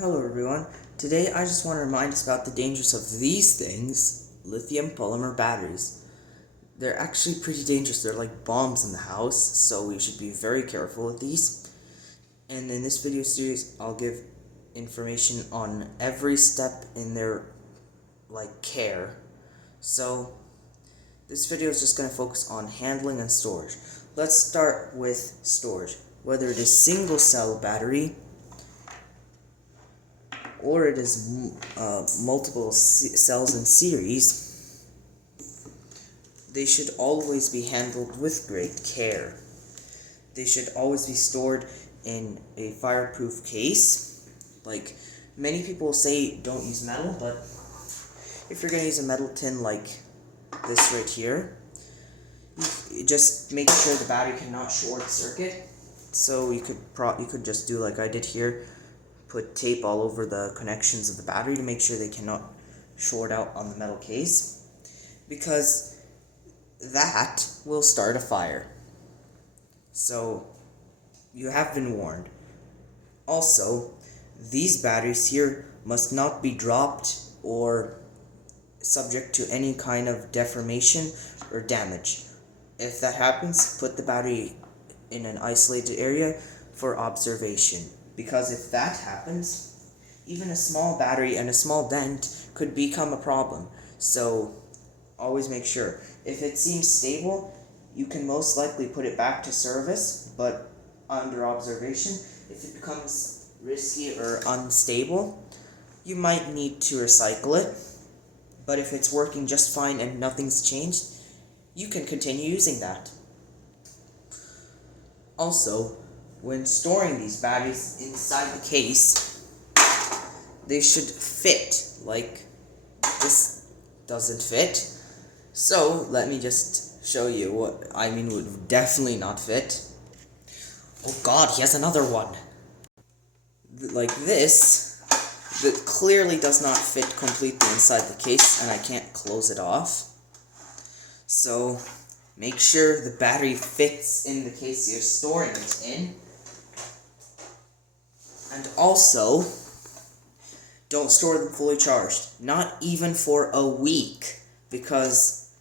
Hello everyone. Today I just want to remind us about the dangers of these things, lithium polymer batteries. They're actually pretty dangerous. They're like bombs in the house, so we should be very careful with these. And in this video series, I'll give information on every step in their care. So this video is just going to focus on handling and storage. Let's start with storage. Whether it is single cell battery or it is multiple cells in series, they should always be handled with great care. They should always be stored in a fireproof case. Like, many people say don't use metal, but if you're going to use a metal tin like this right here, you just make sure the battery cannot short circuit. So you could just do like I did here, put tape all over the connections of the battery to make sure they cannot short out on the metal case, because that will start a fire. So you have been warned. Also, these batteries here must not be dropped or subject to any kind of deformation or damage. If that happens, put the battery in an isolated area for observation. Because if that happens, even a small battery and a small dent could become a problem. So always make sure. If it seems stable, you can most likely put it back to service, but under observation. If it becomes risky or unstable, you might need to recycle it. But if it's working just fine and nothing's changed, you can continue using that. Also, when storing these batteries inside the case, they should fit. Like, this doesn't fit. So, let me just show you what I mean would definitely not fit. Oh god, he has another one. Like this, that clearly does not fit completely inside the case, and I can't close it off. So, make sure the battery fits in the case you're storing it in. And also, don't store them fully charged. Not even for a week, because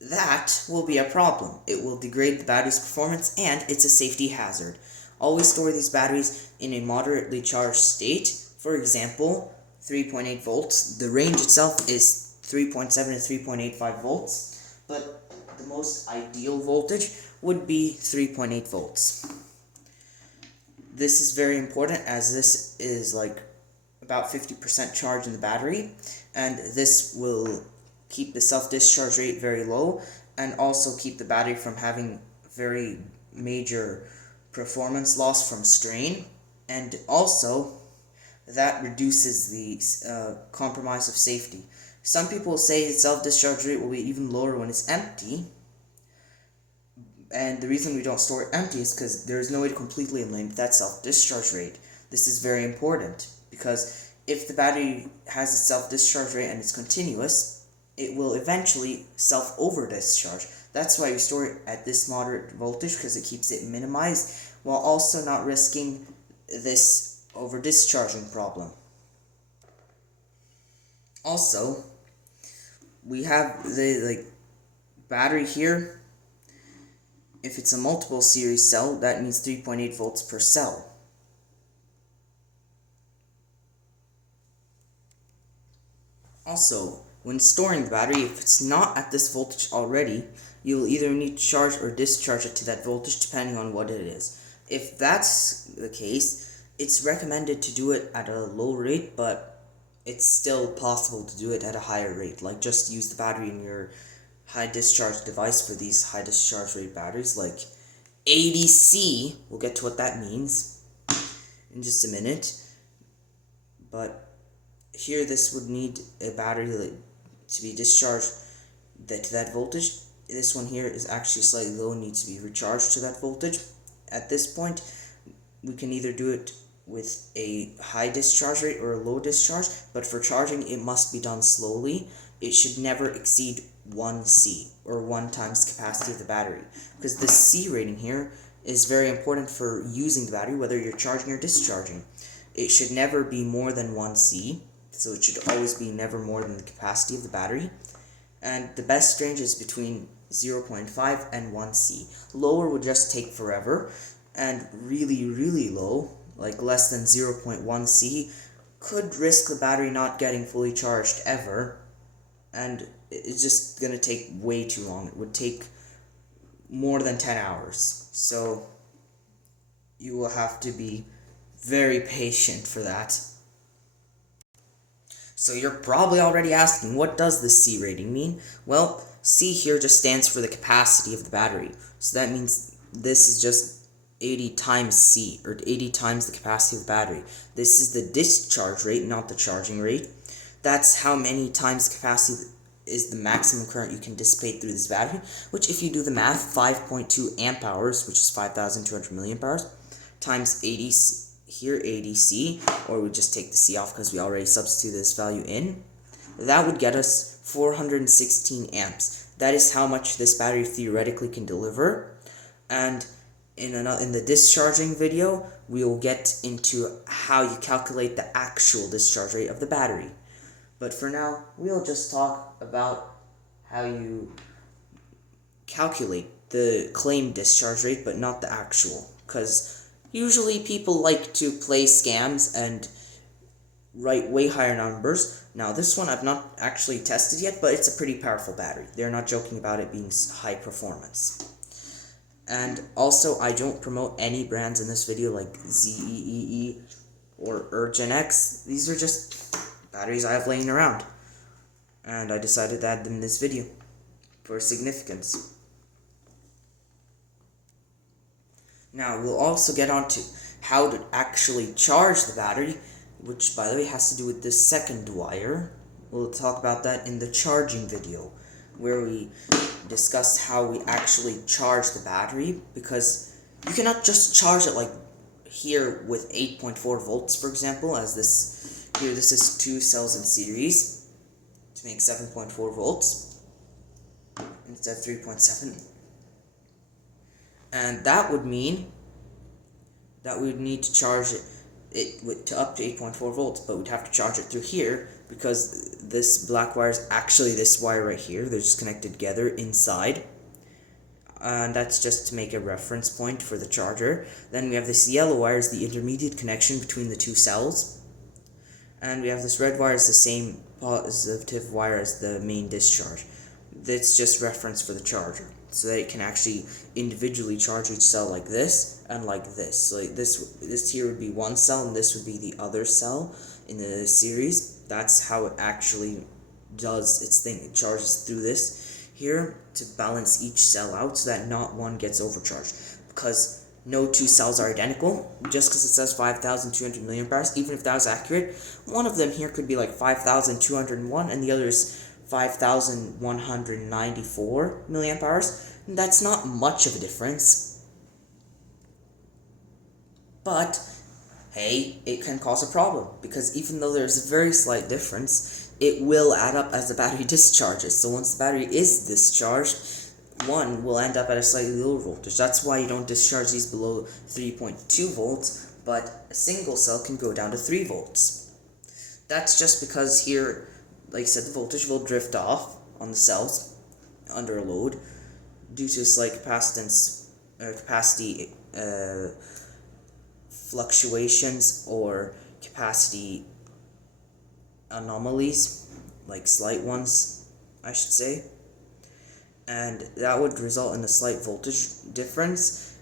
that will be a problem. It will degrade the battery's performance, and it's a safety hazard. Always store these batteries in a moderately charged state. For example, 3.8 volts. The range itself is 3.7 to 3.85 volts, but the most ideal voltage would be 3.8 volts. This is very important, as this is like about 50% charge in the battery, and this will keep the self-discharge rate very low, and also keep the battery from having very major performance loss from strain, and also that reduces the compromise of safety. Some people say the self-discharge rate will be even lower when it's empty, and the reason we don't store it empty is because there is no way to completely eliminate that self-discharge rate. This is very important, because if the battery has a self-discharge rate and it's continuous, it will eventually self-over-discharge. That's why we store it at this moderate voltage, because it keeps it minimized, while also not risking this over-discharging problem. Also, we have the battery here. If it's a multiple series cell, that means 3.8 volts per cell. Also, when storing the battery, if it's not at this voltage already, you'll either need to charge or discharge it to that voltage depending on what it is. If that's the case, it's recommended to do it at a low rate, but it's still possible to do it at a higher rate. Like, just use the battery in your high discharge device for these high discharge rate batteries, like ADC. We'll get to what that means in just a minute. But here, this would need a battery to be discharged to that voltage. This one here is actually slightly low and needs to be recharged to that voltage. At this point, we can either do it with a high discharge rate or a low discharge, but for charging, it must be done slowly. It should never exceed 1 C, or 1 times capacity of the battery, because the C rating here is very important for using the battery, whether you're charging or discharging. it should never be more than 1C, so it should always be never more than the capacity of the battery. And the best range is between 0.5 and 1C. Lower would just take forever, and really, really low, like less than 0.1C, could risk the battery not getting fully charged ever, and it's just gonna take way too long. It would take more than 10 hours. So you will have to be very patient for that. So you're probably already asking, what does this C rating mean? Well, C here just stands for the capacity of the battery. So that means this is just 80 times C, or 80 times the capacity of the battery. This is the discharge rate, not the charging rate. That's how many times the capacity is the maximum current you can dissipate through this battery, which if you do the math, 5.2 amp hours, which is 5,200 milliamp hours, times 80 here, 80C, or we just take the C off because we already substituted this value in, that would get us 416 amps. That is how much this battery theoretically can deliver. And in the discharging video, we will get into how you calculate the actual discharge rate of the battery. But for now, we'll just talk about how you calculate the claimed discharge rate, but not the actual, because usually people like to play scams and write way higher numbers. Now this one I've not actually tested yet, but it's a pretty powerful battery. They're not joking about it being high performance. And also, I don't promote any brands in this video like ZEEE or Urgen X. These are just batteries I have laying around, and I decided to add them in this video for significance. Now, we'll also get on to how to actually charge the battery, which, by the way, has to do with this second wire. We'll talk about that in the charging video, where we discuss how we actually charge the battery, because you cannot just charge it like here with 8.4 volts, for example, as this here. This is 2 cells in series to make 7.4 volts instead of 3.7. And that would mean that we would need to charge it to up to 8.4 volts, but we'd have to charge it through here, because this black wire is actually this wire right here. They're just connected together inside. And that's just to make a reference point for the charger. Then we have this yellow wire is the intermediate connection between the 2 cells. And we have this red wire is the same positive wire as the main discharge. That's just reference for the charger, so that it can actually individually charge each cell like this and like this. So like this here would be one cell, and this would be the other cell in the series. That's how it actually does its thing. It charges through this here to balance each cell out so that not one gets overcharged, because no 2 cells are identical. Just because it says 5,200 milliamp hours, even if that was accurate, one of them here could be like 5,201 and the other is 5,194 milliamp hours. That's not much of a difference, but hey, it can cause a problem, because even though there's a very slight difference, it will add up as the battery discharges. So once the battery is discharged, one will end up at a slightly lower voltage. That's why you don't discharge these below 3.2 volts, but a single cell can go down to 3 volts. That's just because here, like I said, the voltage will drift off on the cells under a load due to slight capacity fluctuations or capacity anomalies, like slight ones, I should say. And that would result in a slight voltage difference.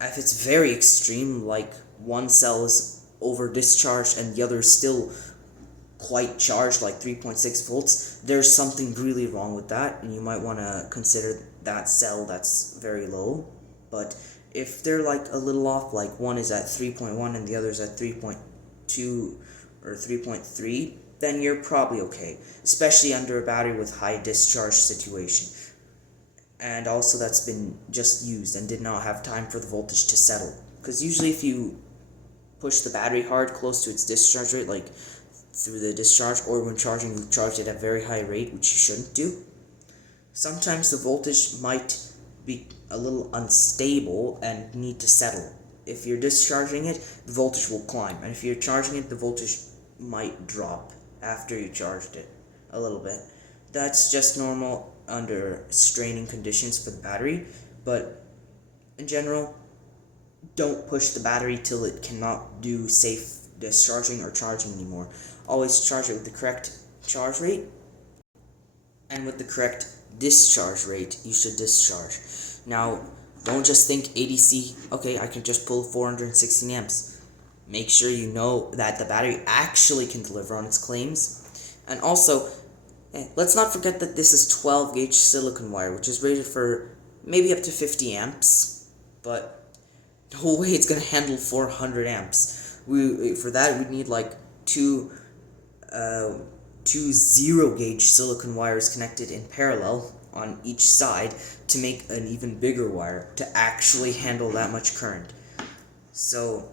If it's very extreme, like one cell is over discharged and the other is still quite charged, like 3.6 volts, there's something really wrong with that, and you might want to consider that cell that's very low. But if they're like a little off, like one is at 3.1 and the other is at 3.2 or 3.3, then you're probably okay, especially under a battery with high discharge situation. And also that's been just used and did not have time for the voltage to settle. Because usually if you push the battery hard close to its discharge rate, like through the discharge, or when charging, you charge it at a very high rate, which you shouldn't do, sometimes the voltage might be a little unstable and need to settle. if you're discharging it, the voltage will climb, and if you're charging it, the voltage might drop after you charged it a little bit. That's just normal under straining conditions for the battery, but in general, don't push the battery till it cannot do safe discharging or charging anymore. Always charge it with the correct charge rate, and with the correct discharge rate, you should discharge. Now, don't just think ADC, okay, I can just pull 416 amps. Make sure you know that the battery actually can deliver on its claims. And also, let's not forget that this is 12 gauge silicon wire, which is rated for maybe up to 50 amps, but no way it's going to handle 400 amps. For that, we'd need like two 0 gauge silicon wires connected in parallel on each side to make an even bigger wire to actually handle that much current. So,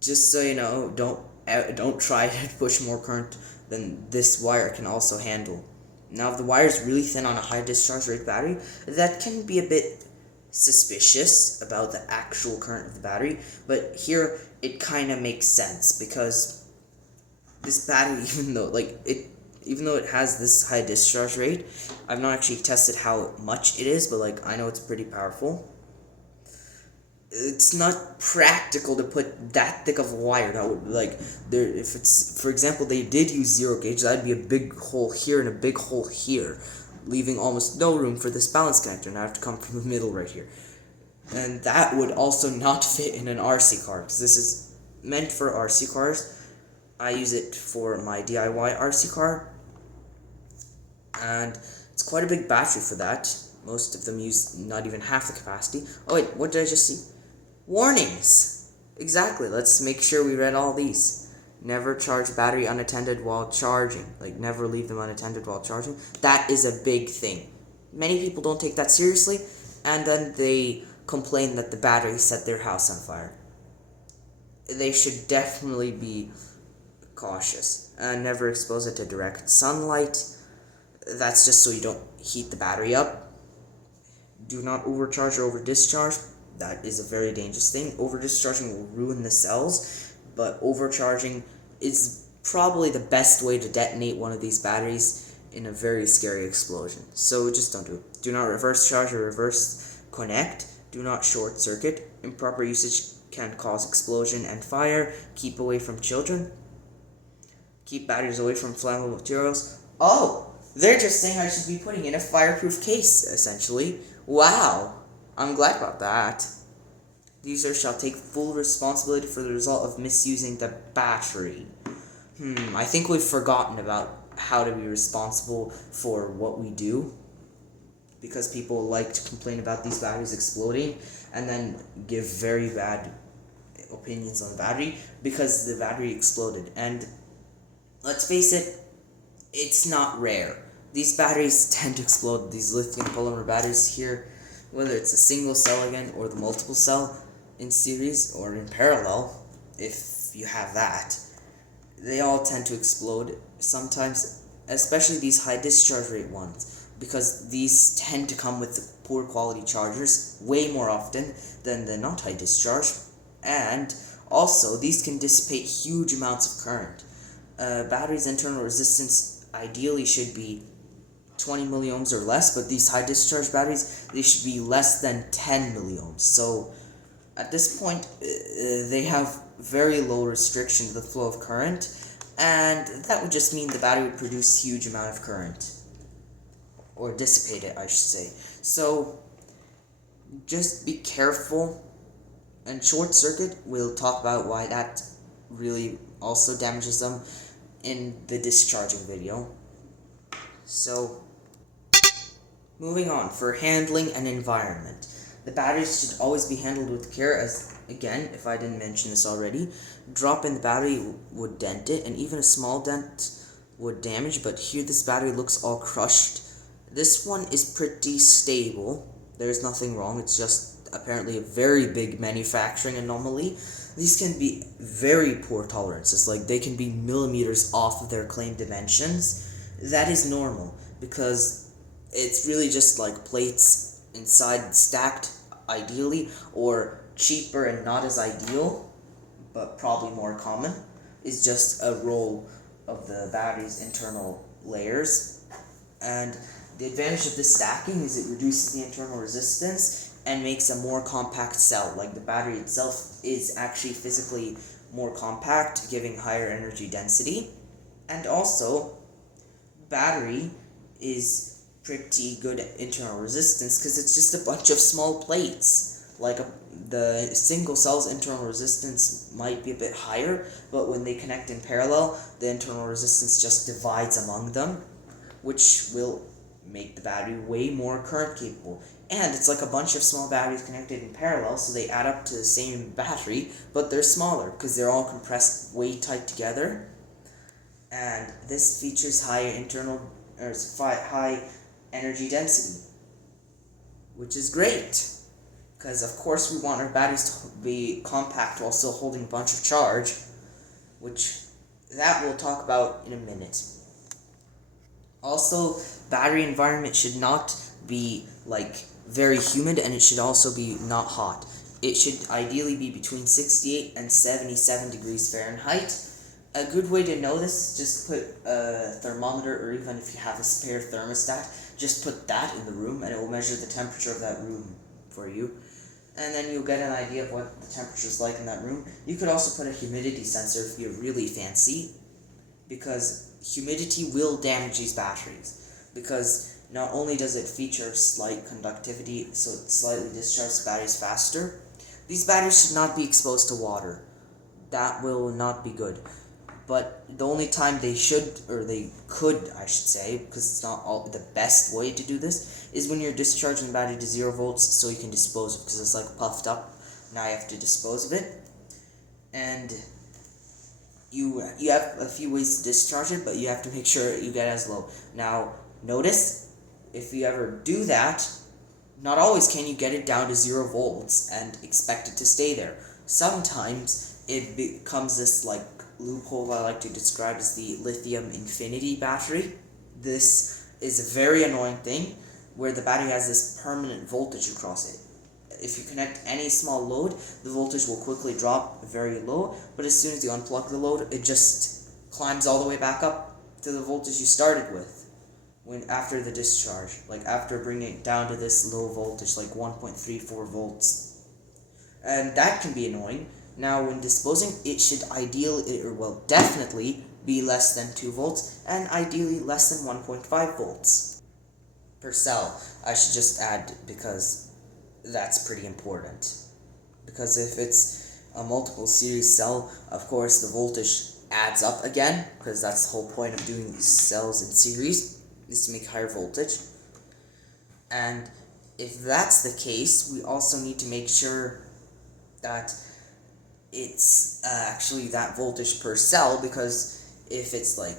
just so you know, don't try to push more current than this wire can also handle. Now, if the wire is really thin on a high discharge rate battery, that can be a bit suspicious about the actual current of the battery, but here it kind of makes sense because this battery, even though it has this high discharge rate, I've not actually tested how much it is, but I know it's pretty powerful. It's not practical to put that thick of a wire. That would if it's, for example, they did use 0 gauge, that'd be a big hole here and a big hole here, leaving almost no room for this balance connector, and I have to come from the middle right here. And that would also not fit in an RC car, because this is meant for RC cars. I use it for my DIY RC car, and it's quite a big battery for that. Most of them use not even half the capacity. Oh wait, what did I just see? Warnings! Exactly, let's make sure we read all these. Never charge battery unattended while charging. Never leave them unattended while charging. That is a big thing. Many people don't take that seriously, and then they complain that the battery set their house on fire. They should definitely be cautious. Never expose it to direct sunlight. That's just so you don't heat the battery up. Do not overcharge or over-discharge. That is a very dangerous thing. Over-discharging will ruin the cells, but overcharging is probably the best way to detonate one of these batteries in a very scary explosion. So just don't do it. Do not reverse charge or reverse connect. Do not short circuit. Improper usage can cause explosion and fire. Keep away from children. Keep batteries away from flammable materials. Oh, they're just saying I should be putting in a fireproof case, essentially. Wow, I'm glad about that. The user shall take full responsibility for the result of misusing the battery. I think we've forgotten about how to be responsible for what we do, because people like to complain about these batteries exploding and then give very bad opinions on the battery because the battery exploded. And let's face it, it's not rare. These batteries tend to explode. These lithium polymer batteries here, whether it's a single cell again or the multiple cell in series or in parallel, if you have that, they all tend to explode sometimes, especially these high discharge rate ones, because these tend to come with poor quality chargers way more often than the not high discharge, and also these can dissipate huge amounts of current. Batteries' internal resistance ideally should be 20 milliohms or less, but these high discharge batteries, they should be less than 10 milliohms. So at this point, they have very low restriction to the flow of current, and that would just mean the battery would produce huge amount of current, or dissipate it, I should say. So just be careful. And short circuit, we'll talk about why that really also damages them in the discharging video. So, moving on, for handling an environment. The batteries should always be handled with care, as, again, if I didn't mention this already, drop in the battery would dent it, and even a small dent would damage, but here this battery looks all crushed. This one is pretty stable. There's nothing wrong, it's just apparently a very big manufacturing anomaly. These can be very poor tolerances, they can be millimeters off of their claimed dimensions. That is normal, because it's really just plates inside stacked, ideally, or cheaper and not as ideal, but probably more common, is just a roll of the battery's internal layers. And the advantage of this stacking is it reduces the internal resistance and makes a more compact cell. Like the battery itself is actually physically more compact, giving higher energy density. And also, battery is pretty good internal resistance because it's just a bunch of small plates. Like the single cell's internal resistance might be a bit higher, but when they connect in parallel, the internal resistance just divides among them, which will make the battery way more current capable. And it's like a bunch of small batteries connected in parallel, so they add up to the same battery, but they're smaller because they're all compressed way tight together. And this features high energy density, which is great. Because of course we want our batteries to be compact while still holding a bunch of charge, which that we'll talk about in a minute. Also, battery environment should not be like very humid, and it should also be not hot. It should ideally be between 68 and 77 degrees Fahrenheit. A good way to know this is just put a thermometer, or even if you have a spare thermostat, just put that in the room and it will measure the temperature of that room for you. And then you'll get an idea of what the temperature is like in that room. You could also put a humidity sensor if you're really fancy, because humidity will damage these batteries. Because not only does it feature slight conductivity, so it slightly discharges the batteries faster, these batteries should not be exposed to water. That will not be good. But the only time they should, or they could, I should say, because it's not the best way to do this, is when you're discharging the battery to 0 volts so you can dispose of it, because it's like puffed up. Now you have to dispose of it. And you have a few ways to discharge it, but you have to make sure you get as low. Now, notice, if you ever do that, not always can you get it down to 0 volts and expect it to stay there. Sometimes it becomes this like loophole I like to describe as the lithium infinity battery. This is a very annoying thing where the battery has this permanent voltage across it. If you connect any small load, the voltage will quickly drop very low, but as soon as you unplug the load, it just climbs all the way back up to the voltage you started with after the discharge, like after bringing it down to this low voltage, like 1.34 volts. And that can be annoying. Now, when disposing, it should definitely be less than 2 volts, and ideally less than 1.5 volts per cell. I should just add, because that's pretty important. Because if it's a multiple series cell, of course the voltage adds up again, because that's the whole point of doing these cells in series, is to make higher voltage. And if that's the case, we also need to make sure that it's actually that voltage per cell, because if it's like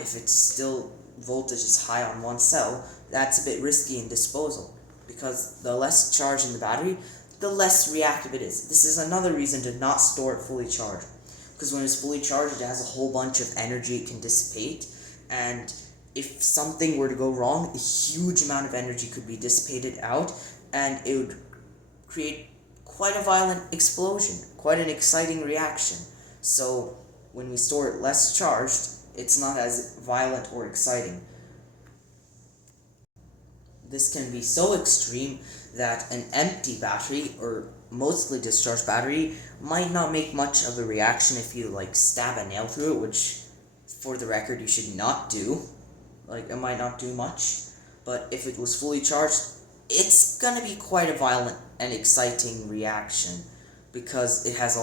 if it's still voltage is high on one cell, that's a bit risky in disposal, because the less charge in the battery, the less reactive it is. This is another reason to not store it fully charged, because when it's fully charged, it has a whole bunch of energy it can dissipate, and if something were to go wrong, a huge amount of energy could be dissipated out, and it would create quite a violent explosion, quite an exciting reaction. So when we store it less charged, it's not as violent or exciting. This can be so extreme that an empty battery, or mostly discharged battery, might not make much of a reaction if you like stab a nail through it, which for the record you should not do. Like, it might not do much, but if it was fully charged, it's gonna be quite a violent and exciting reaction, because it has all